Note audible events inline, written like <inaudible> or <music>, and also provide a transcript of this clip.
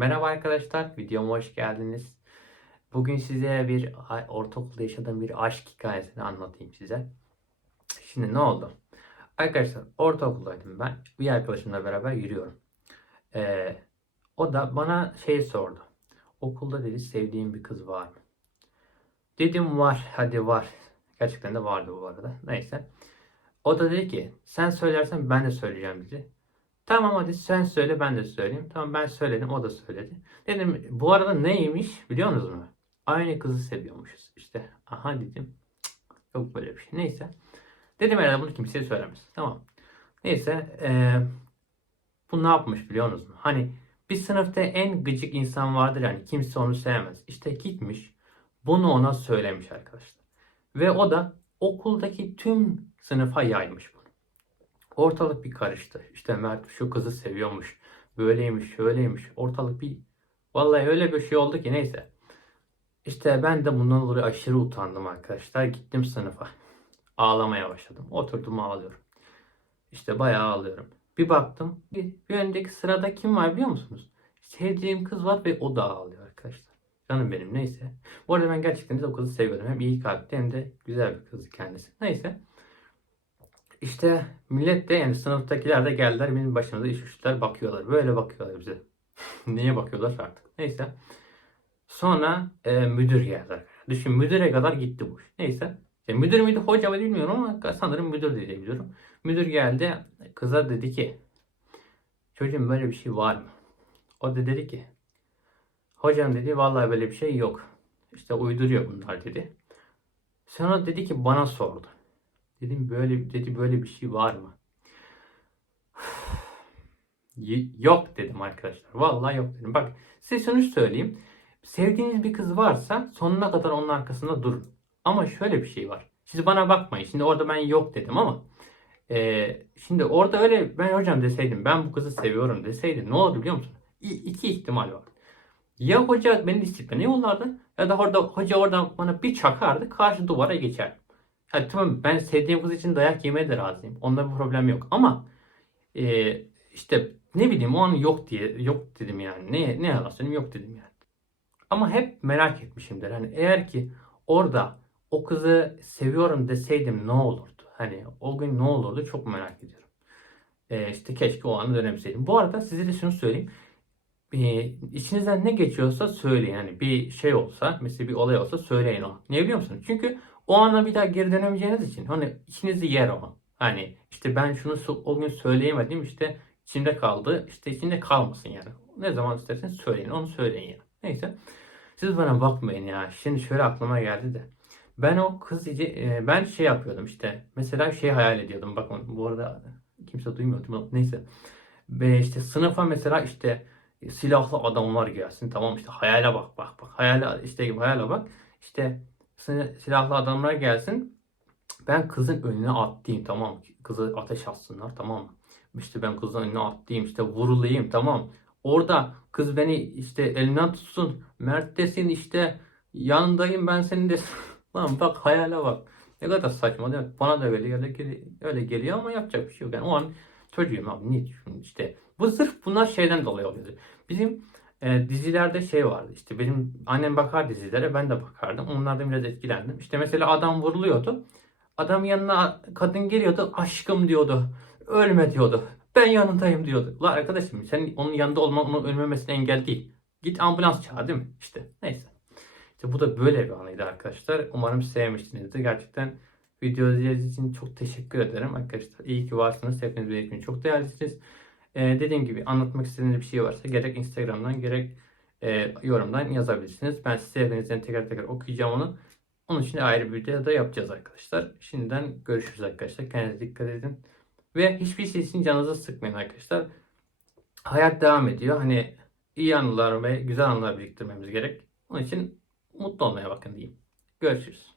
Merhaba arkadaşlar, videoma hoş geldiniz. Bugün size bir ortaokulda yaşadığım bir aşk hikayesini anlatayım size. Şimdi ne oldu? Arkadaşlar ortaokuldaydım ben. Bir arkadaşımla beraber yürüyorum. Ee, o da bana şey sordu. Okulda dedi sevdiğin bir kız var mı? Dedim var, hadi var. Gerçekten de vardı bu arada. Neyse. O da dedi ki sen söylersen ben de söyleyeceğim dedi. Tamam hadi sen söyle ben de söyleyeyim. Tamam ben söyledim o da söyledi. Dedim bu arada neymiş biliyor musunuz mu? Aynı kızı seviyormuşuz. İşte aha dedim. Cık, Yok böyle bir şey. Neyse. Dedim herhalde bunu kimseye söylemez. Tamam. Neyse. eee, bu ne yapmış biliyor musunuz mu? Hani bir sınıfta en gıcık insan vardır yani kimse onu sevmez. İşte gitmiş bunu ona söylemiş arkadaşlar. Ve o da okuldaki tüm sınıfa yaymış bunu. Ortalık bir karıştı. İşte Mert şu kızı seviyormuş. Böyleymiş, şöyleymiş. Ortalık bir... Vallahi öyle bir şey oldu ki neyse. İşte ben de bundan dolayı aşırı utandım arkadaşlar. Gittim sınıfa. Ağlamaya başladım. Oturdum ağlıyorum. İşte bayağı ağlıyorum. Bir baktım. Bir, bir öndeki sırada kim var biliyor musunuz? Sevdiğim kız var ve o da ağlıyor arkadaşlar. Canım benim neyse. Bu arada ben gerçekten de o kızı seviyorum. Hem iyi kalpli hem de güzel bir kız kendisi. Neyse. İşte millet de yani sınıftakiler de geldiler benim başımda iş uçtular bakıyorlar. Böyle bakıyorlar bize. <laughs> Niye bakıyorlar artık. Neyse. Sonra e, müdür geldi. Düşün müdüre kadar gitti bu iş. Neyse. İşte müdür müydü hoca mı bilmiyorum ama sanırım müdür diye biliyorum. Müdür geldi kıza dedi ki çocuğum böyle bir şey var mı? O da dedi ki hocam dedi vallahi böyle bir şey yok. İşte uyduruyor bunlar dedi. Sonra dedi ki bana sordu. Dedim böyle dedi böyle bir şey var mı? <sighs> Yok dedim arkadaşlar. Vallahi yok dedim. Bak size şunu söyleyeyim. Sevdiğiniz bir kız varsa sonuna kadar onun arkasında durun. Ama şöyle bir şey var. Siz bana bakmayın. Şimdi orada ben yok dedim ama eee, şimdi orada öyle ben hocam deseydim ben bu kızı seviyorum deseydim ne olur biliyor musun? İ- iki ihtimal var. Ya hoca beni disipline yollardı ya da orada hoca oradan bana bir çakardı karşı duvara geçer. Ha, tamam ben sevdiğim kız için dayak yemeye de razıyım. Onda bir problem yok. Ama e, işte ne bileyim o an yok diye yok dedim yani. Ne ne yalan yok dedim yani. Ama hep merak etmişimdir. Hani eğer ki orada o kızı seviyorum deseydim ne olurdu? Hani o gün ne olurdu çok merak ediyorum. E, işte keşke o anı dönemseydim. Bu arada size de şunu söyleyeyim. E, içinizden ne geçiyorsa söyleyin. Yani bir şey olsa, mesela bir olay olsa söyleyin o. Ne biliyor musunuz? Çünkü o ana bir daha geri dönemeyeceğiniz için hani içinizi yer o. Hani işte ben şunu o gün söyleyemedim işte içimde kaldı. İşte içinde kalmasın yani. Ne zaman isterseniz söyleyin. Onu söyleyin yani. Neyse. Siz bana bakmayın ya. Şimdi şöyle aklıma geldi de. Ben o kız e, ben şey yapıyordum işte. Mesela şey hayal ediyordum. Bakın bu arada kimse duymuyor. Neyse. Ve işte sınıfa mesela işte silahlı adamlar gelsin. Tamam işte hayale bak bak bak. Hayale işte hayale bak. İşte silahlı adamlar gelsin. Ben kızın önüne atlayayım tamam? Kızı ateş atsınlar tamam mı? İşte ben kızın önüne atlayayım işte vurulayım tamam? Orada kız beni işte elimden tutsun. Mert desin işte yanındayım ben senin de. <laughs> Lan bak hayale bak. Ne kadar saçma değil mi? Bana da öyle, öyle, öyle geliyor ama yapacak bir şey yok. Yani o an çocuğum abi niye işte. Bu sırf bunlar şeyden dolayı oluyor. Bizim e, dizilerde şey vardı işte benim annem bakar dizilere ben de bakardım. Onlardan biraz etkilendim. İşte mesela adam vuruluyordu. Adam yanına kadın geliyordu aşkım diyordu. Ölme diyordu. Ben yanındayım diyordu. La arkadaşım sen onun yanında olman onun ölmemesine engel değil. Git ambulans çağır değil mi? İşte neyse. İşte bu da böyle bir anıydı arkadaşlar. Umarım sevmişsinizdir. Gerçekten video izlediğiniz için çok teşekkür ederim arkadaşlar. İyi ki varsınız. Hepiniz benim için çok değerlisiniz. Ee, dediğim gibi anlatmak istediğiniz bir şey varsa gerek Instagram'dan gerek e, yorumdan yazabilirsiniz. Ben size hepinizden tekrar tekrar okuyacağım onu. Onun için de ayrı bir video da yapacağız arkadaşlar. Şimdiden görüşürüz arkadaşlar. Kendinize dikkat edin. Ve hiçbir şey için canınızı sıkmayın arkadaşlar. Hayat devam ediyor. Hani iyi anılar ve güzel anılar biriktirmemiz gerek. Onun için mutlu olmaya bakın diyeyim. Görüşürüz.